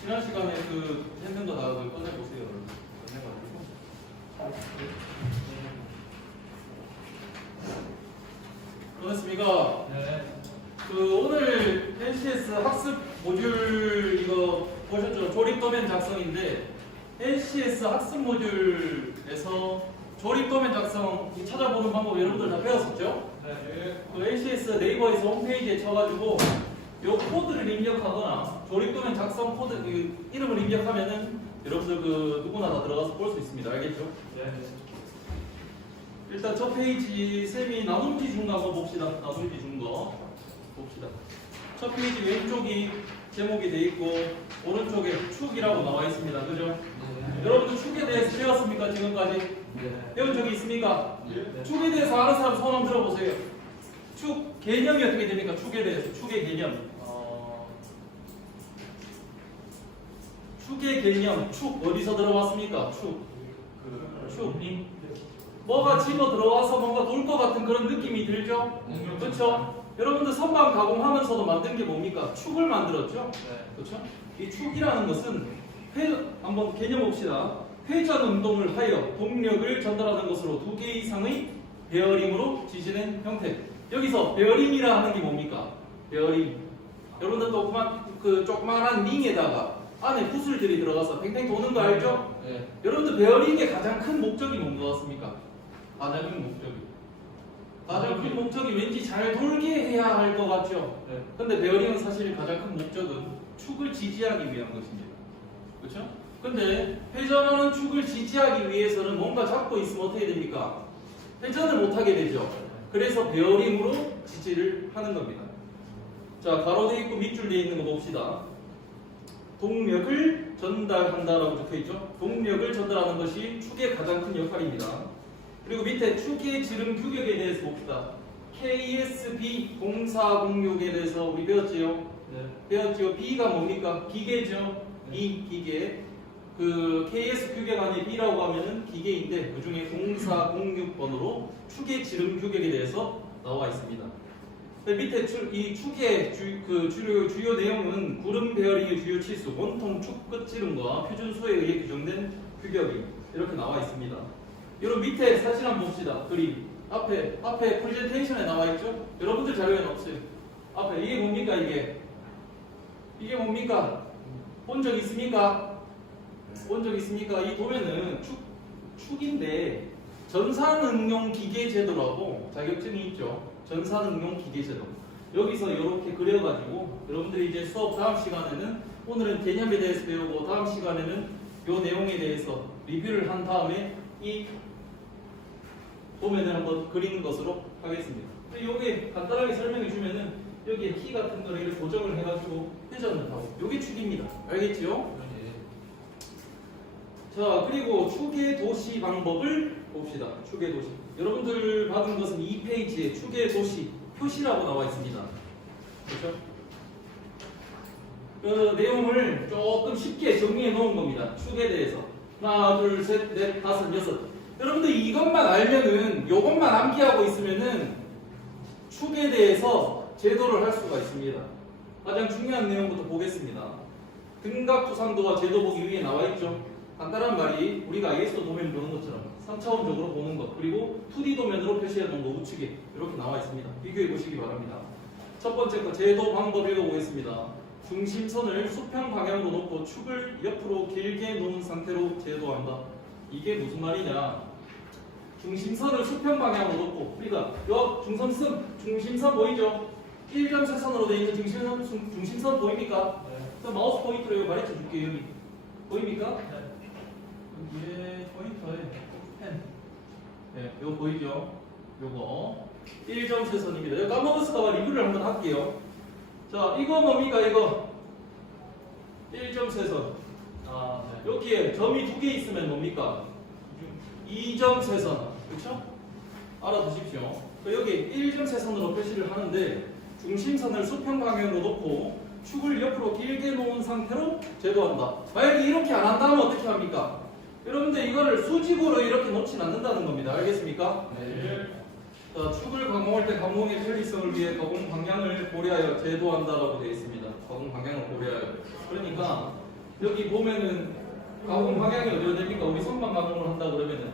지난 시간에 그 했는 거 다 꺼내보세요. 꺼내가지고. 그렇습니까? 네. 그 오늘 NCS 학습 모듈 이거 보셨죠? 조립 도면 작성인데 NCS 학습 모듈에서 조립 도면 작성 찾아보는 방법 여러분들 다 배웠었죠? 네. 그 NCS 네이버에서 홈페이지에 쳐가지고 요 코드를 입력하거나 조립 도면 작성 코드 그 이름을 입력하면은 여러분들 그 누구나 다 들어가서 볼 수 있습니다. 알겠죠? 네. 일단 저 페이지 쌤이 나눔지 준 거 한번 봅시다. 나눔지 준 거 봅시다. 첫 페이지 왼쪽이 제목이 돼 있고 오른쪽에 축이라고 나와 있습니다. 그죠? 네. 여러분들 축에 대해서 배웠습니까? 지금까지 네. 배운 적이 있습니까? 네. 축에 대해서 아는 사람 손 한번 들어보세요. 축 개념이 어떻게 됩니까? 축에 대해서 축의 개념. 축의 개념. 축 어디서 들어왔습니까? 축. 축. 뭐가 집어 들어와서 뭔가 돌 것 같은 그런 느낌이 들죠? 그렇죠? 여러분들 선반 가공하면서도 만든 게 뭡니까? 축을 만들었죠? 그렇죠? 이 축이라는 것은 한번 개념 봅시다. 회전 운동을 하여 동력을 전달하는 것으로 2개 이상의 베어링으로 지지는 형태. 여기서 베어링이라 하는 게 뭡니까? 베어링. 여러분들 그 조그만한 링에다가 안에 구슬들이 들어가서 팽팽 도는 거 알죠? 네. 여러분들 베어링의 가장 큰 목적이 뭔 것 같습니까? 가장 큰 목적이. 가장 큰 목적이 왠지 잘 돌게 해야 할 것 같죠? 네. 근데 베어링은 사실 가장 큰 목적은 축을 지지하기 위한 것입니다. 그렇죠? 근데 회전하는 축을 지지하기 위해서는 뭔가 잡고 있으면 어떻게 됩니까? 회전을 못하게 되죠. 그래서 베어링으로 지지를 하는 겁니다. 자, 가로돼 있고 밑줄 돼 있는 거 봅시다. 동력을 전달한다라고 적혀 있죠. 동력을 전달하는 것이 축의 가장 큰 역할입니다. 그리고 밑에 축의 지름 규격에 대해서 봅시다. KSB 0406에 대해서 우리 배웠지요? 네. 배웠죠. B가 뭡니까? 기계죠. 네. 이 기계. 그 KS 규격 안에 B라고 하면은 기계인데 그 중에 0406번으로 축의 지름 규격에 대해서 나와 있습니다. 밑에 이 축의 주요 내용은 구름 베어링의 주요 치수, 원통 축 끝지름과 표준수에 의해 규정된 규격이 이렇게 나와 있습니다. 여러분 밑에 사진 한번 봅시다. 그림. 앞에 프레젠테이션에 나와 있죠? 여러분들 자료에는 없어요. 앞에 이게 뭡니까 이게? 이게 뭡니까? 본 적 있습니까? 본 적 있습니까? 이 도면은 축인데 전산응용 기계제도라고 자격증이 있죠. 전산응용 기계제도. 여기서 이렇게 그려가지고 여러분들이 이제 수업 다음 시간에는 오늘은 개념에 대해서 배우고 다음 시간에는 이 내용에 대해서 리뷰를 한 다음에 이 도면을 한번 그리는 것으로 하겠습니다. 여기 간단하게 설명해 주면은 여기에 키 같은 거를 이렇게 고정을 해가지고 회전을 하고 이게 축입니다. 알겠지요? 자, 그리고 축의 도시 방법을 봅시다. 축의 도시. 여러분들 받은 것은 2페이지에 축의 도시 표시라고 나와 있습니다. 그렇죠? 그 내용을 조금 쉽게 정리해 놓은 겁니다. 축에 대해서. 하나, 둘, 셋, 넷, 다섯, 여섯. 여러분들 이것만 알면은, 요것만 암기하고 있으면은 축에 대해서 제도를 할 수가 있습니다. 가장 중요한 내용부터 보겠습니다. 등각부상도와 제도 보기 위에 나와 있죠. 간단한 말이 우리가 IS 도면을 보는 것처럼 3차원적으로 보는 것, 그리고 2D 도면으로 표시해 놓은 거 우측에 이렇게 나와 있습니다. 비교해 보시기 바랍니다. 첫 번째 거 제도 방법 읽어보겠습니다. 중심선을 수평 방향으로 놓고 축을 옆으로 길게 놓은 상태로 제도한다. 이게 무슨 말이냐? 중심선을 수평 방향으로 놓고 우리가 요 중심선 보이죠? 1점세선으로 되어 있는 중심선 보입니까? 네. 마우스 포인트로 이거 가르쳐 줄게요. 여기 보입니까? 네. 여기에 포인터에 펜. 네, 이거 보이죠? 요거 1점세선입니다. 이거 까먹었을까봐 리뷰를 한번 할게요. 자, 이거 뭡니까? 이거 1점세선. 아, 네. 여기에 점이 2개 있으면 뭡니까? 2점세선. 그렇죠? 알아두십시오. 여기 1점세선으로 표시를 하는데 중심선을 수평 방향으로 놓고 축을 옆으로 길게 놓은 상태로 제도한다. 만약에 이렇게 안 한다면 어떻게 합니까? 여러분들 이거를 수직으로 이렇게 놓진 않는다는 겁니다. 알겠습니까? 네. 자, 축을 가공할 때 가공의 편리성을 위해 가공 방향을 고려하여 제도한다라고 되어 있습니다. 가공 방향을 고려하여. 그러니까 여기 보면은 가공 방향이 어디로 됩니까? 우리 선반 가공을 한다 그러면은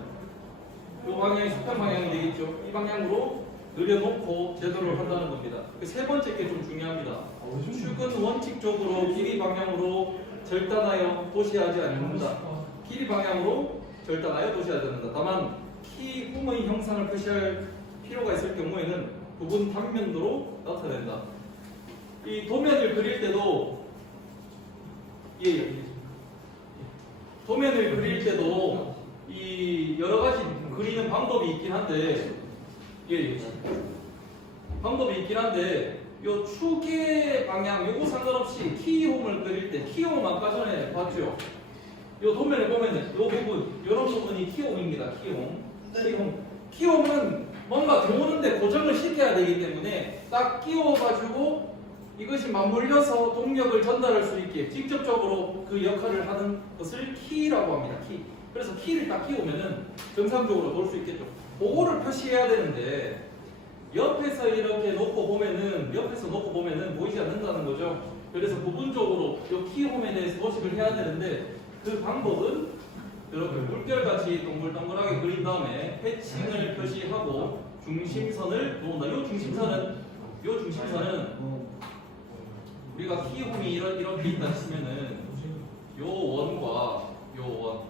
이 방향이 수평 방향이 되겠죠. 이 방향으로 늘려놓고 제도를 한다는 겁니다. 그 세 번째 게 좀 중요합니다. 축은 원칙적으로 길이 방향으로 절단하여 도시하지 않는다. 길이 방향으로 절단하여 도시하지 않는다. 다만 키 홈의 형상을 표시할 필요가 있을 경우에는 부분 단면도로 나타낸다. 이 도면을 그릴 때도 도면을 그릴 때도 이 여러 가지 그리는 방법이 있긴 한데 방법이 있긴 한데 요 축의 방향 요거 상관없이 키홈을 그릴 때 키홈 아까 전에 봤죠? 요 도면을 보면은 요 부분 요런 부분이 키홈입니다. 키홈은 뭔가 들어오는데 고정을 시켜야 되기 때문에 딱 끼워가지고 이것이 맞물려서 동력을 전달할 수 있게 직접적으로 그 역할을 하는 것을 키라고 합니다. 키. 그래서 키를 딱 끼우면은 정상적으로 놓을 수 있겠죠. 그거를 표시해야 되는데 옆에서 이렇게 놓고 보면은 보이지 않는다는 거죠. 그래서 부분적으로 이 키홈에 대해서 모식을 해야 되는데 그 방법은 이렇게 물결같이 동글동글하게 그린 다음에 패칭을 표시하고 중심선을 놓는다. 이 중심선은 우리가 키홈이 이렇게 있다 치면은 요 원과 요 원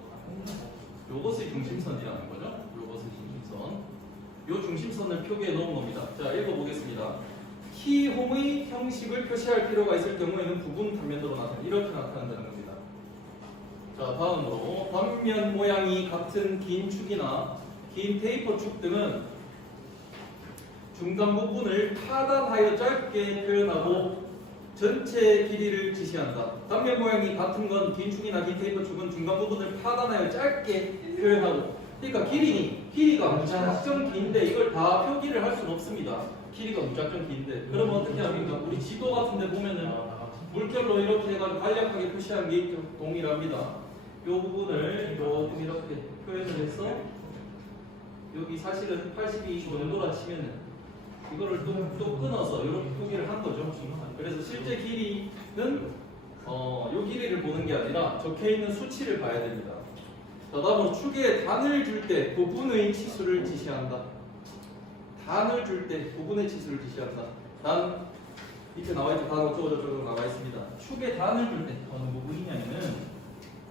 요것이 중심선이라는 거죠. 요것이 중심선. 요 중심선을 표기해 놓은 겁니다. 자, 읽어보겠습니다. 키홈의 형식을 표시할 필요가 있을 경우에는 부분 단면도로 이렇게 나타난다는 겁니다. 자, 다음으로 단면 모양이 같은 긴 축이나 긴 테이퍼 축 등은 중간 부분을 파단하여 짧게 표현하고 전체 길이를 지시한다. 단면 모양이 같은 건 긴 축이나 긴 테이퍼 축은 중간 부분을 파단하여 짧게 표현하고, 그러니까 길이가 무작정 긴데 이걸 다 표기를 할 수는 없습니다. 길이가 무작정 긴데 그러면 어떻게 합니까? 우리 지도 같은 데 보면은 물결로 이렇게 해가지고 간략하게 표시한 게 있죠. 동일합니다. 이 부분을 조금 이렇게 표현을 해서 여기 사실은 82 정도라 치면은 이거를 또 끊어서 이렇게 표기를 한 거죠. 그래서 실제 길이는 요 길이를 보는 게 아니라 적혀 있는 수치를 봐야 됩니다. 자, 다음으로 축에 단을 줄 때 부분의 치수를 지시한다. 단을 줄 때 부분의 치수를 지시한다. 단 밑에 나와 있죠. 단 어쩌고저쩌고 나와 있습니다. 축에 단을 줄 때 어느 부분이냐면은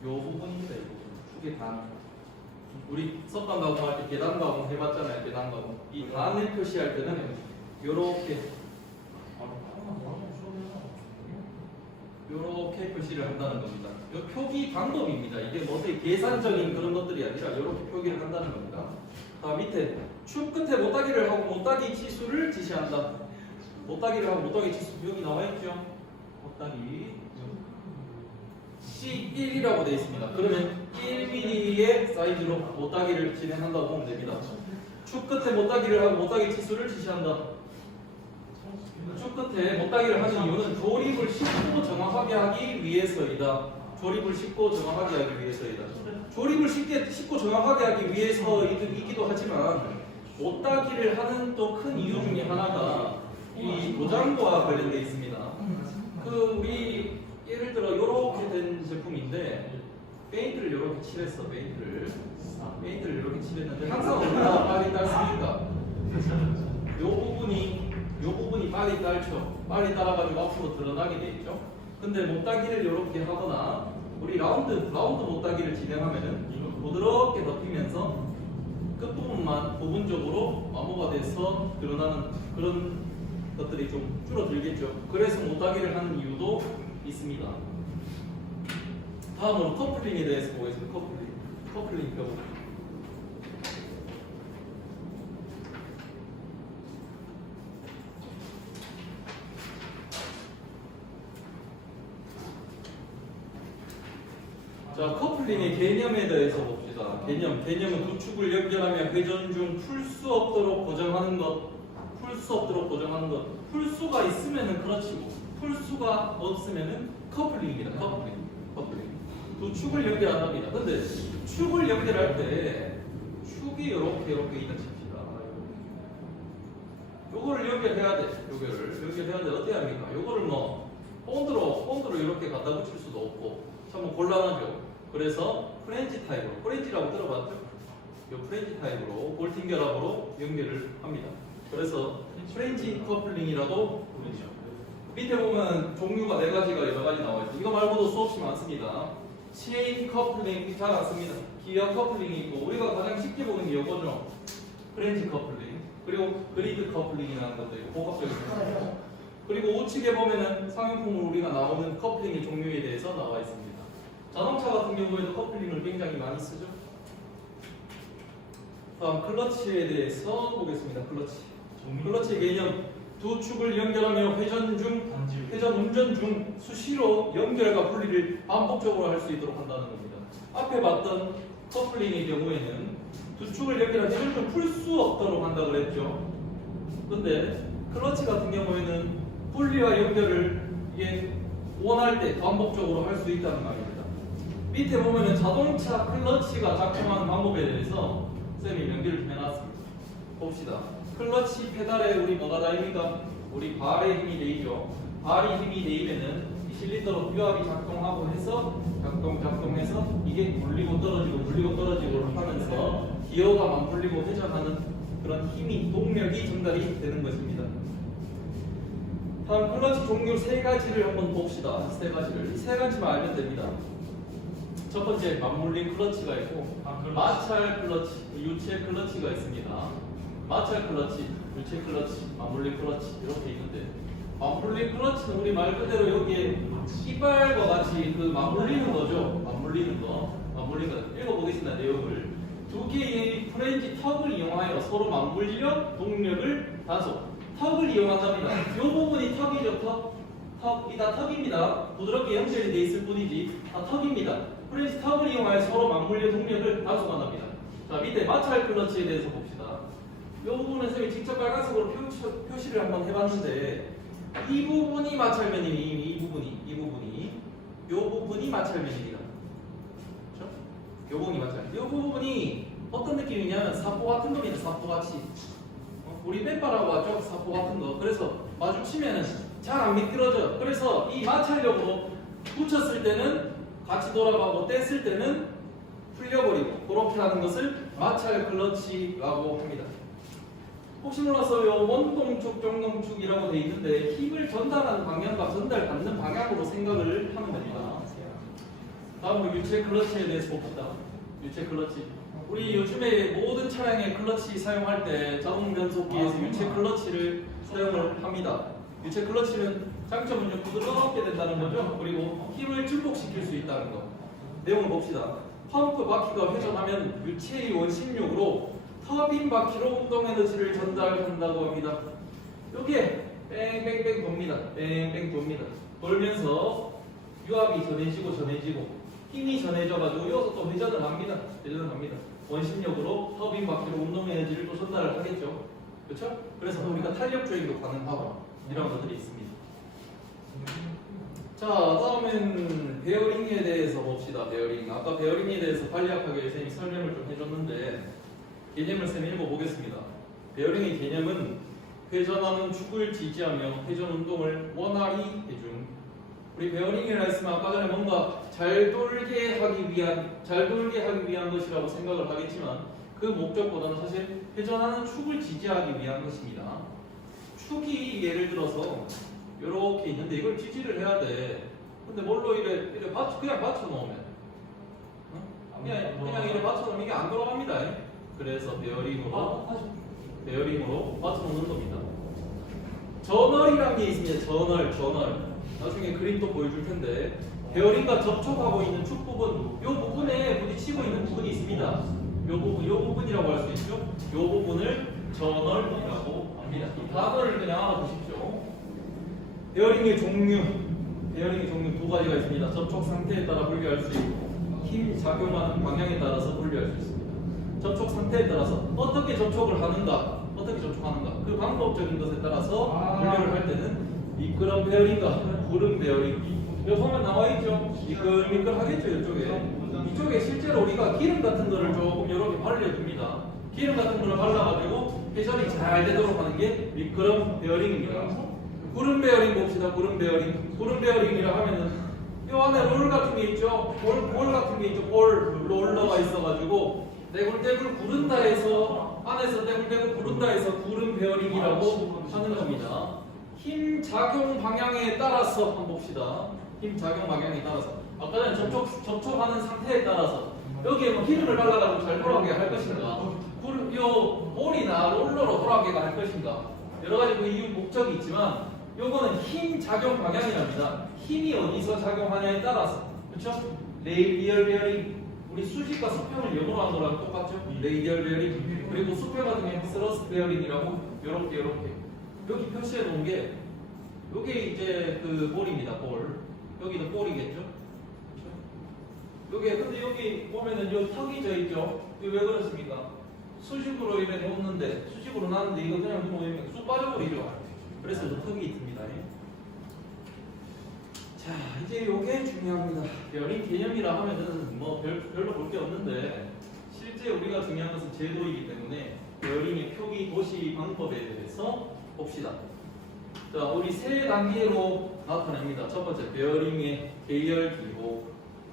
요 부분입니다. 이 부분. 축에 단. 우리 선반 가공할 때 계단 가공 해봤잖아요. 계단 가공. 이 단을 표시할 때는 요렇게 표시를 한다는 겁니다. 요 표기 방법입니다. 이게 뭐 어떻게 계산적인 그런 것들이 아니라 이렇게 표기를 한다는 겁니다. 자, 밑에 축 끝에 못따기를 하고 못따기 치수를 지시한다. 못따기를 하고 못따기 치수 여기 나와 있죠. 못따기 C1이라고 되어 있습니다. 그러면 1mm의 사이즈로 못따기를 진행한다고 보면 됩니다. 축 끝에 못따기를 하고 못따기 치수를 지시한다. 축 끝에 못따기를 하는 이유는 조립을 쉽고 정확하게 하기 위해서이다. 조립을 쉽고 정확하게 하기 위해서이다. 조립을 쉽고 정확하게 하기 위해서이기도 하지만 못따기를 하는 또 큰 이유 중에 하나가 이 도장과 관련되어 있습니다. 우리 예를 들어 이렇게 된 제품인데 페인트를 이렇게 칠했어. 페인트를 이렇게 칠했는데 항상 얼마나 빨리 닳습니까? 요 부분이 빨리 닳죠. 빨리 닳아가지고 앞으로 드러나게 돼 있죠. 근데 못따기를 이렇게 하거나 우리 라운드 못따기를 진행하면은 부드럽게 덮이면서 끝부분만 부분적으로 마모가 돼서 드러나는 그런 것들이 좀 줄어들겠죠. 그래서 못따기를 하는 이유도 있습니다. 다음으로 커플링에 대해서 보겠습니다. 커플링 벽. 자, 커플링의 개념에 대해서 봅시다. 개념은 두 축을 연결하며 회전 중 풀 수 없도록 고정하는 것. 풀 수가 있으면은 그렇지고 풀 수가 없으면은 커플링입니다. 커플링. 두 축을 연결한답니다. 근데 축을 연결할 때 축이 이렇게 있다 칩시다. 요거를 연결해야 돼. 연결해야 돼. 어떻게 합니까? 요거를 본드로 이렇게 갖다 붙일 수도 없고. 참 곤란하죠. 그래서 프렌치 타입으로, 프렌치라고 들어봤죠? 이 프렌치 타입으로 볼팅 결합으로 연결을 합니다. 그래서 프렌치 커플링이라고 부르죠. 밑에 보면 종류가 4가지가 여러 가지 나와 있어요. 이거 말고도 수없이 많습니다. 체인 커플링 잘 안 씁니다. 기어 커플링이 있고 우리가 가장 쉽게 보는 게 이거죠. 프렌치 커플링. 그리고 그리드 커플링이라는 것도 있고 복합적인 거. 그리고 우측에 보면은 상용품으로 우리가 나오는 커플링의 종류에 대해서 나와 있습니다. 자동차 같은 경우에도 커플링을 굉장히 많이 쓰죠. 다음 클러치에 대해서 보겠습니다. 클러치의 개념. 두 축을 연결하며 회전 운전 중 수시로 연결과 분리를 반복적으로 할 수 있도록 한다는 겁니다. 앞에 봤던 커플링의 경우에는 두 축을 연결한 회전을 풀 수 없도록 한다고 그랬죠. 근데 클러치 같은 경우에는 분리와 연결을 이게 원할 때 반복적으로 할 수 있다는 말입니다. 밑에 보면은 자동차 클러치가 작동하는 방법에 대해서 쌤이 연결을 좀 해놨습니다. 봅시다. 클러치 페달에 우리 뭐가 다입니까? 우리 발에 힘이 대이죠. 발이 힘이 대이면은 이 실린더로 유압이 작동하고 해서 작동해서 이게 물리고 떨어지고 하면서 기어가 맞물리고 회전하는 그런 힘이 동력이 전달이 되는 것입니다. 다음 클러치 종류 3가지를 한번 봅시다. 3가지를. 이 3가지만 알면 됩니다. 첫 번째 맞물린 클러치가 있고 마찰 클러치, 유체 클러치가 있습니다. 마찰 클러치, 유체 클러치, 맞물린 클러치 이렇게 있는데 맞물린 클러치는 우리 말 그대로 여기에 이빨과 같이 그 맞물리는 거죠. 맞물리는 거. 읽어보겠습니다. 내용을. 두 개의 프렌치 턱을 이용하여 서로 맞물려 동력을 단속. 턱을 이용한답니다. 이 부분이 턱이죠. 턱이 다 턱입니다. 부드럽게 연결이 돼 있을 뿐이지 다 턱입니다. 프렌치 턱을 이용하여 서로 맞물려 동력을 단속한답니다. 자, 밑에 마찰 클러치에 대해서 봅시다. 이 부분은 선생님이 직접 빨간색으로 표시를 한번 해봤는데 이 부분이 마찰면이니 이 부분이 마찰면입니다. 그렇죠? 이 부분이 마찰. 이 부분이 어떤 느낌이냐면 사포 같은 겁니다. 사포같이. 우리 빼빠라고 하죠. 사포 같은 거. 그래서 마주치면은 잘 안 미끄러져요. 그래서 이 마찰력으로 붙였을 때는 같이 돌아가고 뗐을 때는 풀려버리고 그렇게 하는 것을 마찰 클러치라고 합니다. 혹시 몰라서 요 원동축, 정동축이라고 되어 있는데 힘을 전달하는 방향과 전달받는 방향으로 생각을 하면 됩니다. 다음으로 유체 클러치에 대해서 봅시다. 유체 클러치. 우리 요즘에 모든 차량에 클러치 사용할 때 자동 변속기에서 유체 클러치를 사용을 합니다. 유체 클러치는 장점은 좀 부드럽게 된다는 거죠. 그리고 힘을 증폭시킬 수 있다는 거. 내용을 봅시다. 펌프 바퀴가 회전하면 유체의 원심력으로 터빈 바퀴로 운동 에너지를 전달한다고 합니다. 여기에 뺑뺑뺑 돕니다. 뺑뺑 돕니다. 돌면서 유압이 전해지고 힘이 전해져가지고 이어서 또 회전을 합니다. 원심력으로 터빈 바퀴로 운동 에너지를 또 전달을 하겠죠. 그렇죠? 그래서 우리가 탄력 주행도 가능하고 이런 것들이 있습니다. 자, 다음엔 베어링에 대해서 봅시다. 베어링. 아까 베어링에 대해서 간략하게 선생님이 설명을 좀 해줬는데 개념을 쌤 읽어보겠습니다. 베어링의 개념은 회전하는 축을 지지하며 회전 운동을 원활히 해준. 우리 베어링이라 했으면 아까 전에 뭔가 잘 돌게 하기 위한 것이라고 생각을 하겠지만 그 목적보다는 사실 회전하는 축을 지지하기 위한 것입니다. 축이 예를 들어서 이렇게 있는데 이걸 지지를 해야 돼. 근데 뭘로 그냥 받쳐 놓으면 그냥 이렇게 받쳐 놓으면 이게 안 돌아갑니다. 그래서 베어링으로 받쳐 놓는 겁니다. 저널이라는 게 있습니다. 저널. 나중에 그림도 보여줄 텐데 베어링과 접촉하고 있는 축 부분, 이 부분에 부딪히고 있는 부분이 있습니다. 이 부분이라고 할 수 있죠. 이 부분을 저널이라고 합니다. 이 단어를 그냥 알아보십시오. 베어링의 종류 2가지가 있습니다. 접촉 상태에 따라 분류할 수 있고 힘 작용하는 방향에 따라서 분류할 수 있습니다. 접촉 상태에 따라서 어떻게 접촉을 하는가, 그 방법적인 것에 따라서 분류를 할 때는 미끄럼 베어링과 구름 베어링. 여기 보면 나와 있죠. 미끌미끌 하겠죠. 이쪽에 실제로 우리가 기름 같은 거를 조금 이렇게 발려줍니다. 기름 같은 거를 발라가지고 회전이 잘 되도록 하는 게 미끄럼 베어링입니다. 구름 베어링 봅시다. 구름 베어링이라 하면은 요 안에 롤 같은 게 있죠. 볼 같은 게 있죠. 볼 롤러가 있어가지고 떼굴떼굴 구른다 해서 안에서 떼굴떼굴 구른다 해서 구름 베어링이라고 하는 겁니다. 힘 작용 방향에 따라서 한번 봅시다. 힘 작용 방향에 따라서 아까 전에 접촉하는 상태에 따라서 여기에 뭐 기름을 발라가지고 잘 돌아가게 할 것인가, 요 볼이나 롤러로 돌아가게 할 것인가, 여러 가지 그 이유 목적이 있지만 요거는 힘 작용 방향이랍니다. 힘이 어디서 작용하냐에 따라서, 그렇죠? 레이디얼 베어링, 우리 수직과 수평을 영어로 한 거랑 똑같죠? 레이디얼 베어링. 그리고 수평 같은 경우는 스러스트 베어링이라고 요렇게 여기 표시해 놓은 게 요게 이제 그 볼입니다. 볼. 여기도 볼이겠죠? 그렇죠? 요게 근데 여기 보면은 요 턱이 져 있죠? 이거 왜 그렇습니까? 수직으로 이렇게 놓는데, 수직으로 놨는데 이거 그냥 놓으면 쑥 빠져버리죠. 그래서 요 턱이 있습니다. 자, 이제 요게 중요합니다. 베어링 개념이라 하면은 뭐 별로 볼 게 없는데 실제 우리가 중요한 것은 제도이기 때문에 베어링의 표기 도시 방법에 대해서 봅시다. 자, 우리 세 단계로 나타냅니다. 첫 번째, 베어링의 계열 기호,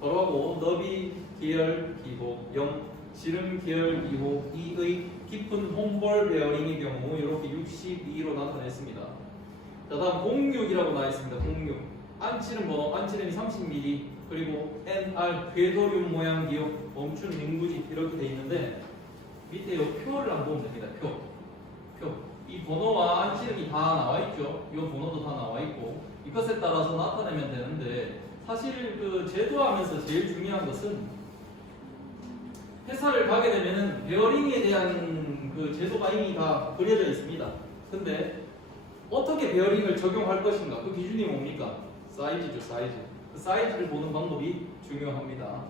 더하고 너비 계열 기호 0, 지름 계열 기호 2의 깊은 홈볼 베어링의 경우 이렇게 62로 나타냈습니다. 자, 다음 06이라고 나와 있습니다. 06. 안치름 번호, 안치름이 30mm, 그리고 NR 궤도륜 모양 기호, 멈춘 링구지 이렇게 돼 있는데 밑에 이 표를 한번 보면 됩니다. 표. 이 번호와 안치름이 다 나와 있죠. 이 번호도 다 나와 있고 이것에 따라서 나타내면 되는데 사실 그 제도하면서 제일 중요한 것은 회사를 가게 되면은 베어링에 대한 그 제도가 이미 다 그려져 있습니다. 근데 어떻게 베어링을 적용할 것인가? 그 기준이 뭡니까? 사이즈죠, 사이즈. 그 사이즈를 보는 방법이 중요합니다.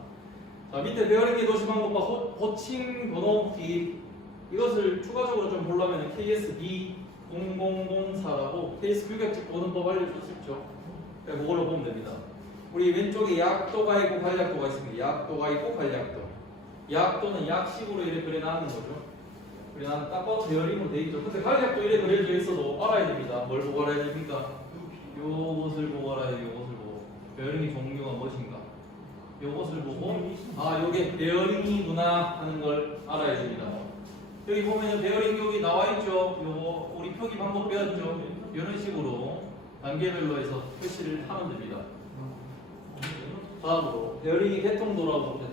자, 밑에 베어링의 도시 방법과 호칭 번호 기 이것을 추가적으로 좀 보려면 KSB 0004라고 케이스 규격집 보는 법 알려줬었죠. 그걸로 보면 됩니다. 우리 왼쪽에 약도가 있고 간략도가 있습니다. 약도가 있고 간략도. 약도는 약식으로 이렇게 그려놨는 거죠. 그래나는 딱 봐도 베어링으로 돼 있죠. 근데 간략도 이렇게 그려져 있어도 알아야 됩니다. 뭘 보고 알아야 됩니까? 요것을 보고 알아야 돼요. 요것을 보고. 베어링의 종류가 무엇인가? 요것을 보고 요게 베어링이구나 하는 걸 알아야 됩니다. 여기 보면 베어링 여기 나와 있죠. 요거 우리 표기 방법 배웠죠. 이런 식으로 단계별로 해서 표시를 하면 됩니다. 다음으로 베어링이 개통도라고 합니다.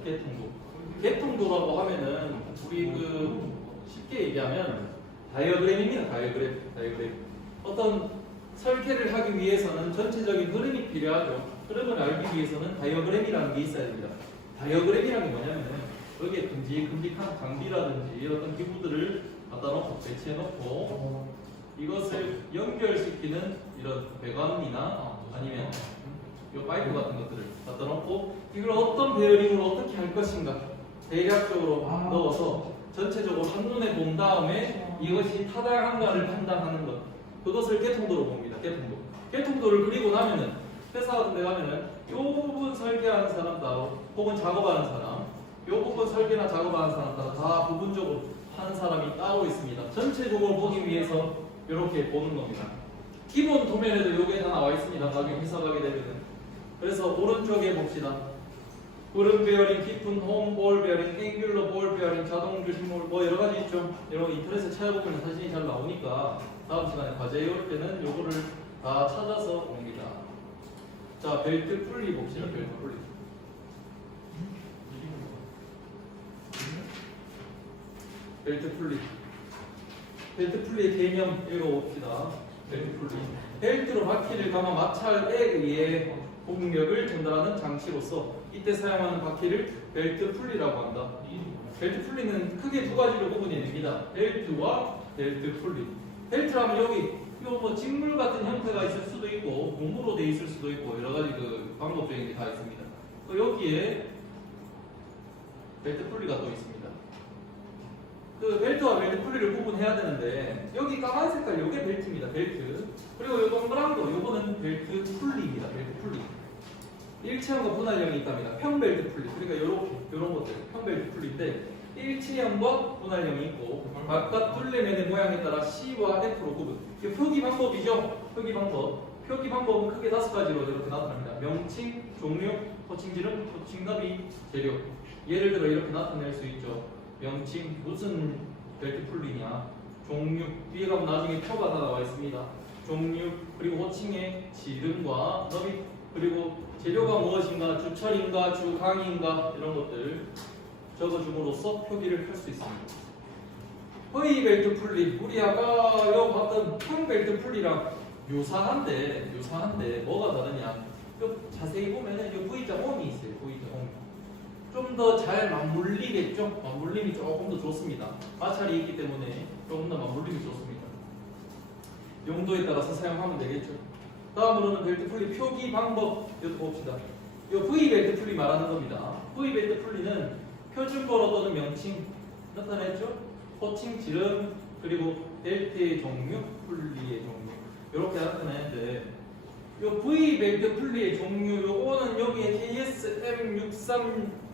개통도라고 하면은 우리 그 쉽게 얘기하면 다이어그램입니다. 다이어그램. 어떤 설계를 하기 위해서는 전체적인 흐름이 필요하죠. 흐름을 알기 위해서는 다이어그램이라는 게 있어야 됩니다. 다이어그램이라는 게 뭐냐면은 여기에 큼직한 장비라든지 어떤 기구들을 갖다 놓고 배치해 놓고 이것을 연결시키는 이런 배관이나 아니면 이 파이프 같은 것들을 갖다 놓고 이걸 어떤 베어링으로 어떻게 할 것인가 대략적으로 넣어서 전체적으로 한눈에 본 다음에 이것이 타당한가를 판단하는 것, 그것을 개통도로 봅니다. 개통도를 그리고 나면은 회사 같은 데 가면은 이 부분 설계하는 사람 따로 혹은 작업하는 사람, 이 부분 설계나 작업하는 사람 따로 다 부분적으로 하는 사람이 따로 있습니다. 전체적으로 보기 위해서 이렇게 보는 겁니다. 기본 도면에도 이게 다 나와 있습니다. 나중에 회사 가게 되면은. 그래서 오른쪽에 봅시다. 구름 베어링, 깊은 홈볼 베어링, 앵귤러 볼 베어링, 자동 주심볼 뭐 여러 가지 있죠. 여러분 인터넷에 찾아보면 사진이 잘 나오니까 다음 시간에 과제 외울 때는 요거를 다 찾아서 옵니다. 자, 벨트 풀리 봅시다. 벨트 풀리. 벨트 풀리의 개념 읽어봅시다. 벨트 풀리. 벨트로 바퀴를 감아 마찰에 의해 공력을 전달하는 장치로서 이때 사용하는 바퀴를 벨트 풀리라고 한다. 벨트 풀리는 크게 두 가지로 구분이 됩니다. 벨트와 벨트 풀리. 벨트라면 여기 뭐 직물 같은 형태가 있을 수도 있고 고무로 돼 있을 수도 있고 여러 가지 그 방법적인 게 다 있습니다. 또 여기에 벨트 풀리가 또 있습니다. 그 벨트와 벨트 풀리를 구분해야 되는데 여기 까만 색깔 요게 벨트입니다. 벨트. 그리고 요 동그란 거 요거는 벨트 풀리입니다. 벨트 풀리. 일체형과 분할형이 있답니다. 평벨트 풀리. 그러니까 요런 것들 평벨트 풀리인데 일체형과 분할형이 있고 바깥 둘레면의 모양에 따라 C와 F로 구분. 이게 표기 방법이죠. 표기 방법은 크게 5가지로 이렇게 나타납니다. 명칭, 종류, 호칭 지름, 호칭 너비, 재료. 예를 들어 이렇게 나타낼 수 있죠. 명칭 무슨 벨트 풀리냐, 종류 뒤에 가면 나중에 표가 다 나와 있습니다. 종류 그리고 호칭의 지름과 너비 그리고 재료가 무엇인가, 주철인가, 주강인가 이런 것들 적어줌으로써 표기를 할 수 있습니다. V 벨트 풀리 우리 아까 여기 봤던 평 벨트 풀리랑 유사한데 뭐가 다르냐? 자세히 보면은 이 V자 옴이 있어요. V자 옴. 좀 더 잘 맞물리겠죠? 맞물림이 조금 더 좋습니다. 마찰이 있기 때문에 조금 더 맞물림이 좋습니다. 용도에 따라서 사용하면 되겠죠. 다음으로는 벨트 풀리 표기 방법 이것도 봅시다. 이 V 벨트 풀리 말하는 겁니다. V 벨트 풀리는 표준번호 또는 명칭 나타냈죠? 호칭, 지름 그리고 벨트의 종류, 풀리의 종류 이렇게 나타내는데 이 V 벨트 풀리의 종류 요거는 여기에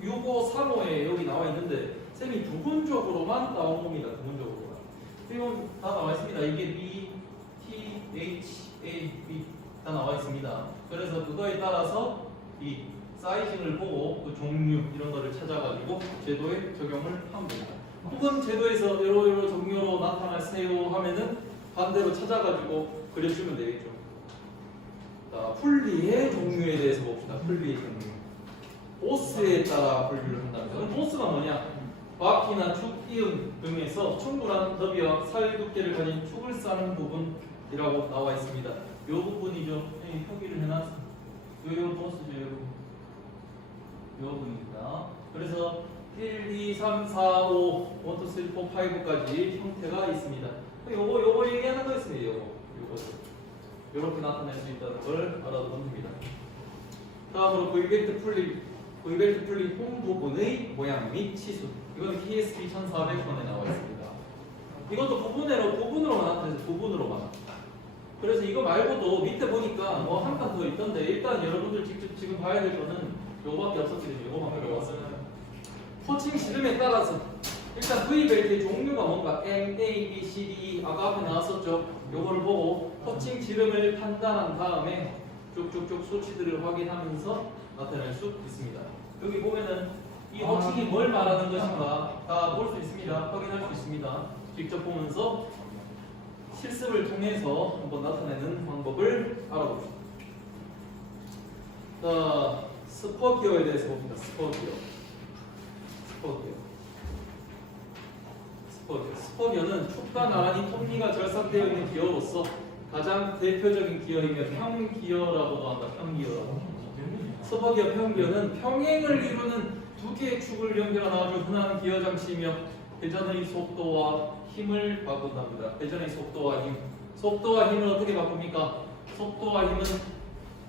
KSM63653호에 여기 나와 있는데 쌤이 부분적으로만 나온 겁니다. 부분적으로만. 지금 다 나와 있습니다. 이게 B, T, H, A, B 다 나와 있습니다. 그래서 그거에 따라서 이 사이징을 보고 그 종류 이런 거를 찾아가지고 제도에 적용을 하면 됩니다. 혹은 제도에서 여러 종류로 나타나세요 하면은 반대로 찾아가지고 그려주면 되겠죠. 자, 풀리의 종류에 대해서 봅시다. 풀리의 종류. 보스에 따라 분류를 한다면 그럼 보스가 뭐냐? 바퀴나 축, 이음 등에서 충분한 너비와 살 두께를 가진 축을 싸는 부분이라고 나와 있습니다. 이 부분이죠. 표기를 해놨습니다. 요 보스죠, 여러분. 이 부분입니다. 그래서 1, 2, 3, 4, 5, 1, 2, 3, 4, 5까지 형태가 있습니다. 요거 얘기하는 거였습니다. 요거. 이렇게 나타낼 수 있다는 걸 알아두면 됩니다. 다음으로 V벨트 풀리 홈 부분의 모양 및 치수. 이건 TSP 1400번에 나와 있습니다. 이것도 부분으로만 나타내서 부분으로만. 그래서 이거 말고도 밑에 보니까 뭐 한 칸 더 있던데 일단 여러분들 직접 지금 봐야 될 거는 요거밖에 없었거든요. 요거만 배워왔어요. 호칭 지름에 따라서 일단 V벨트의 종류가 뭔가 M, A, B, C, D 아까 앞에 나왔었죠. 요거를 보고 호칭 지름을 판단한 다음에 쭉쭉쭉 수치들을 확인하면서 나타낼 수 있습니다. 여기 보면은 이 호칭이 뭘 말하는 것인가 다 볼 수 있습니다. 확인할 수 있습니다. 직접 보면서 실습을 통해서 한번 나타내는 방법을 알아봅시다. 자, 스퍼기어에 대해서 봅니다. 스퍼기어는 축과 나란히 톱니가 절삭되어 있는 기어로서 가장 대표적인 기어이며 평기어라고도 한다. 평기어라고. 스퍼기어 평기어는 평행을 이루는 두 개의 축을 연결한 아주 흔한 기어 장치이며 회전의 속도와 힘을 바꾼답니다. 회전의 속도와 힘. 속도와 힘을 어떻게 바꿉니까? 속도와 힘은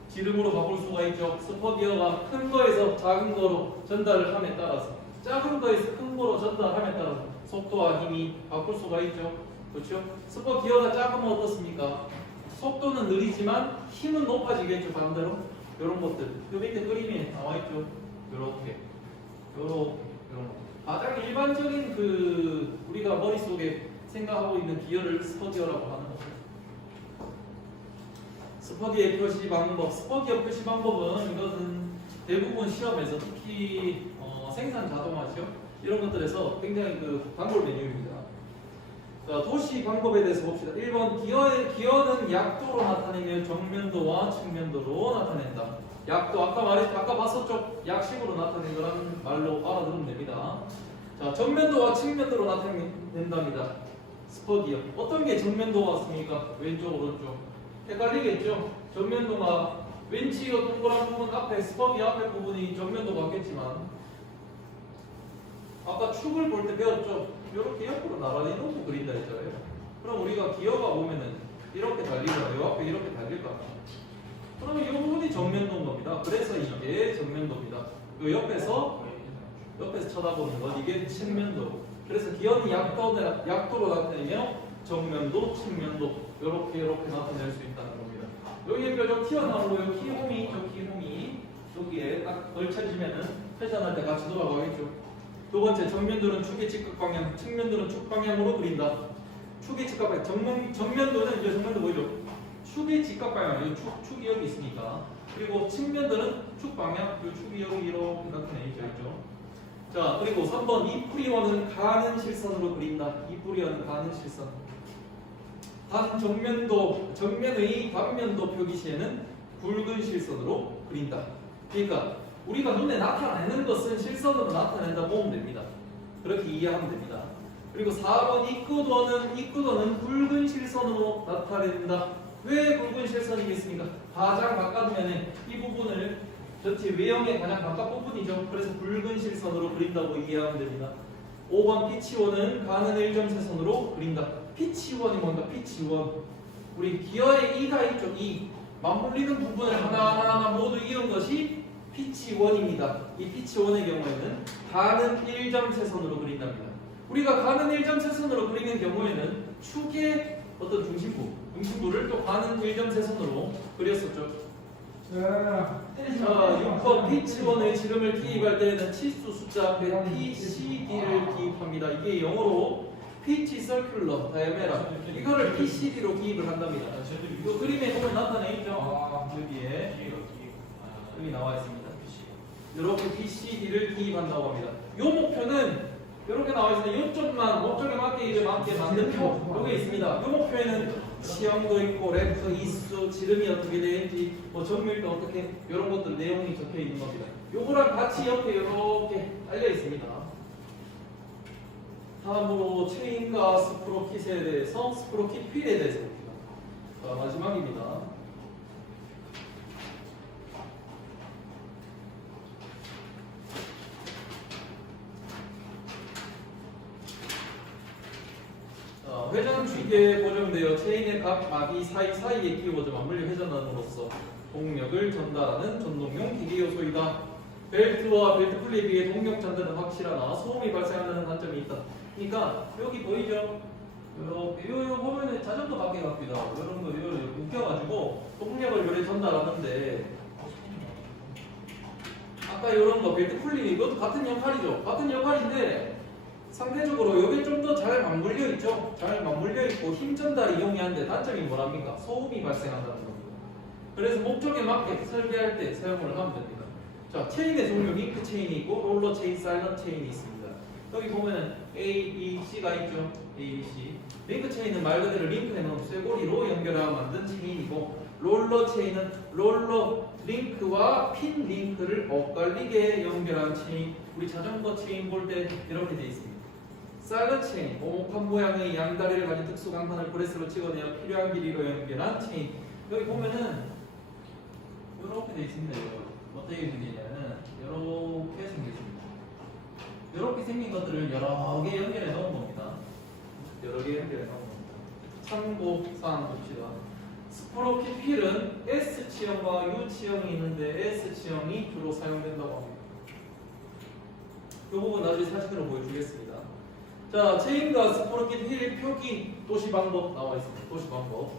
지름으로 바꿀 수가 있죠. 스퍼기어가 큰 거에서 작은 거로 전달을 함에 따라서 작은 거에서 큰 거로 전달함에 따라서 속도와 힘이 바꿀 수가 있죠. 그렇죠? 스퍼기어가 작으면 어떻습니까? 속도는 느리지만 힘은 높아지겠죠. 반대로 이런 것들. 요 밑에 그림에 나와 있죠. 요렇게 가장 일반적인 그 우리가 머릿속에 생각하고 있는 기어를 스퍼기어라고 하는 거죠. 스퍼기어 표시 방법. 스퍼기어 표시 방법은 이것은 대부분 시험에서 특히 생산 자동화죠. 이런 것들에서 굉장히 그 단골 메뉴입니다. 자, 도시 방법에 대해서 봅시다. 1번 기어는 약도로 나타내며 정면도와 측면도로 나타낸다. 약도 아까 봤었죠? 약식으로 나타낸 거라는 말로 알아들으면 됩니다. 자, 정면도와 측면도로 나타낸답니다. 스퍼기어. 어떤 게 정면도 같습니까? 왼쪽, 오른쪽. 헷갈리겠죠? 정면도가 왼치 동그란 부분 앞에 스퍼기어 앞에 부분이 정면도 같겠지만 아까 축을 볼 때 배웠죠? 이렇게 옆으로 나란히 놓고 그린다 했잖아요. 그럼 우리가 기어가 보면은 이렇게 달리거나 요 앞에 이렇게 달릴 거 아니에요. 그러면 이 부분이 정면도인 겁니다. 그래서 이게 정면도입니다. 요 옆에서 쳐다보는 것 이게 측면도. 그래서 기어는 약도로 나타내며 정면도, 측면도 이렇게 나타낼 수 있다는 겁니다. 여기에 뼈좀 튀어나오고요. 키홈이 있죠. 키홈이 여기에 딱 걸쳐지면은 회전할 때 같이 돌아가겠죠. 두 번째, 정면도는 축의 직각 방향, 측면도는 축 방향으로 그린다. 축의 직각 방향. 정면도는 이제 정면도 보이죠? 축의 직각 방향. 이 축이 여기 있으니까 그리고 측면들은 축 방향, 그 축이 여기 이렇게 나타내져 있죠. 자, 그리고 3번 이 뿌리원은 가는 실선으로 그린다. 이 뿌리원은 가는 실선. 단 정면의 단면도 표기 시에는 굵은 실선으로 그린다. 그러니까 우리가 눈에 나타내는 것은 실선으로 나타낸다 보면 됩니다. 그렇게 이해하면 됩니다. 그리고 4번 이끄도는 굵은 실선으로 나타낸다. 왜 굵은 실선이겠습니까? 가장 바깥면에 이 부분을 전체 외형의 가장 바깥 부분이죠. 그래서 굵은 실선으로 그린다고 이해하면 됩니다. 5번 피치원은 가는 일점세선으로 그린다. 피치원이 뭔가? 피치원. 우리 기어의 이가 있죠. 이 맞물리는 부분을 하나하나 모두 이은 것이 피치원입니다. 이 피치원의 경우에는 가는 일점세선으로 그린답니다. 우리가 가는 일점세선으로 그리는 경우에는 축의 어떤 중심부를 또 가는 일점세선으로 그렸었죠. 자, 6번 피치원의 지름을 기입할 때에는 치수 숫자 앞에 PCD를 기입합니다. 이게 영어로 피치 서큘러 다이아메라, 이거를 PCD로 기입을 한답니다. 이 그림에 보면 나타내 있죠. 여기에 여기 나와 있습니다. 이렇게 PCD를 기입한다고 합니다. 이 목표는 이렇게 나와 있습니다. 이쪽만 목적에 맞게 만든 표 여기 있습니다. 이 목표에는 시험도 있고 램프 이수 지름이 어떻게 되는지 뭐 정밀도 어떻게 이런 것들 내용이 적혀 있는 겁니다. 요거랑 같이 옆에 이렇게 알려 있습니다. 다음으로 체인과 스프로킷에 대해서 스프로킷 휠에 대해서 봅니다. 자, 마지막입니다. 회전축에 고정되어 체인의 각 마디 사이사이에 끼워져 맞물려 회전함으로써 동력을 전달하는 전동용 기계 요소이다. 벨트와 벨트 풀리에 비해 동력 전달은 확실하나 소음이 발생하는 단점이 있다. 그러니까 여기 보이죠? 이렇게 요 보면은 자전거 바퀴 같기도 하고 이런 거 이렇게 묶여가지고 동력을 요래 전달하는데 아까 이런 거 벨트 풀리 이것도 같은 역할이죠. 같은 역할인데 상대적으로 여기 좀 더 잘 맞물려 있죠. 잘 맞물려 있고 힘 전달이 용이한데 단점이 뭐랍니까? 소음이 발생한다는 겁니다. 그래서 목적에 맞게 설계할 때 사용을 하면 됩니다. 자, 체인의 종류 링크 체인이 있고 롤러 체인, 사일런트 체인이 있습니다. 여기 보면은 A, B, C가 있죠. A, B, C. 링크 체인은 말 그대로 링크에 넣은 쇠고리로 연결하여 만든 체인이고 롤러 체인은 롤러 링크와 핀 링크를 엇갈리게 연결한 체인. 우리 자전거 체인 볼 때 이렇게 되어 있습니다. 사일런트 체인, 오목한 모양의 양다리를 가진 특수 강판을 브레스로 찍어내어 필요한 길이로 연결한 체인. 여기 보면은 이렇게 되어 있습니다. 어떻게 생기냐면 이렇게 생겼습니다. 이렇게 생긴 것들을 여러 개 연결해 놓은 겁니다. 여러 개 연결해 놓은 겁니다. 참고 사항 봅시다. 스프로킷 휠은 S치형과 U치형이 있는데 S치형이 주로 사용된다고 합니다. 이 부분 나중에 사진으로 보여주겠습니다. 자, 체인과 스프로킷 휠 표기 도시 방법 나와 있습니다. 도시 방법.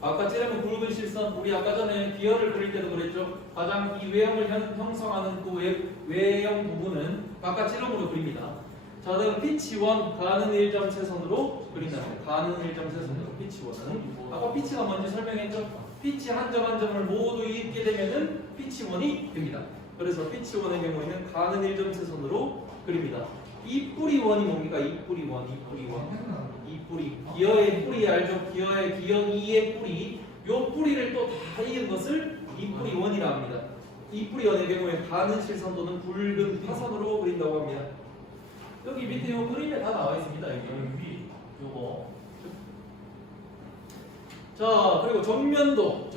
아까 찌르면 굵은 실선, 우리 아까 전에 기어를 그릴 때도 그랬죠. 가장 이 외형을 형성하는 그 외형 부분은 바깥 찌름으로 그립니다. 자, 다음 피치원 가는 일점세선으로 그린다. 가는 일점세선으로 피치원은 아까 피치가 먼저 설명했죠. 피치 한 점 한 점을 모두 잇게 되면은 피치원이 됩니다. 그래서 피치원의 경우에는 가는 일점세선으로 그립니다. 이 뿌리원이 뭡니까? 이 뿌리원. 이 뿌리. 기어의 뿌리 알죠? 기어의 기역 2의 뿌리. 요 뿌리를 또 다 이은 것을 이 뿌리원이라 합니다. 이 뿌리원의 경우에 가는 실선도는 굵은 파선으로 그린다고 합니다. 여기 밑에 요 그림에 다 나와 있습니다. 여기 요거. 자, 그리고 정면도.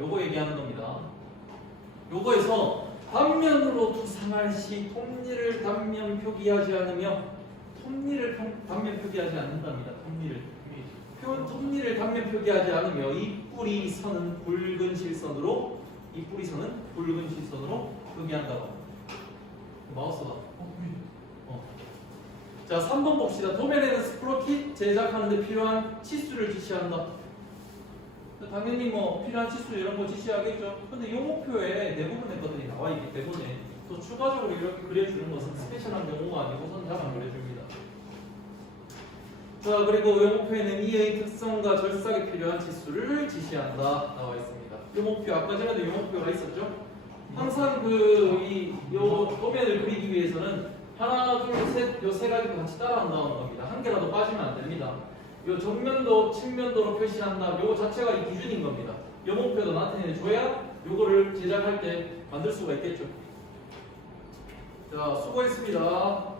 요거 얘기하는 겁니다. 요거에서 단면으로 투상할 시 톱니를 단면 표기하지 않으며 톱니를 단면 표기하지 않는답니다. 톱니를 단면 표기하지 않으며 이 뿌리 선은 굵은 실선으로 표기한다고 합니다. 마우스가. 자, 3번 봅시다. 도면에는 스프로킷 제작하는데 필요한 치수를 지시한다. 당연히 뭐 필요한 치수 이런 거 지시하겠죠. 근데 이 목표에 대부분의 것들이 나와 있기 때문에 또 추가적으로 이렇게 그려주는 것은 스페셜한 경우가 아니고 선자만 그려줍니다. 자, 그리고 요목표에는 E의 특성과 절삭에 필요한 지수를 지시한다 나와 있습니다. 요목표 아까 전에도 요목표가 있었죠? 항상 요 도면을 그리기 위해서는 하나, 둘, 셋, 요 세 가지가 같이 따라 나오는 겁니다. 한 개라도 빠지면 안 됩니다. 요 정면도, 측면도로 표시한다. 요거 자체가 이 기준인 겁니다. 요목표도 나타내 줘야 요거를 제작할 때 만들 수가 있겠죠. 자, 수고했습니다.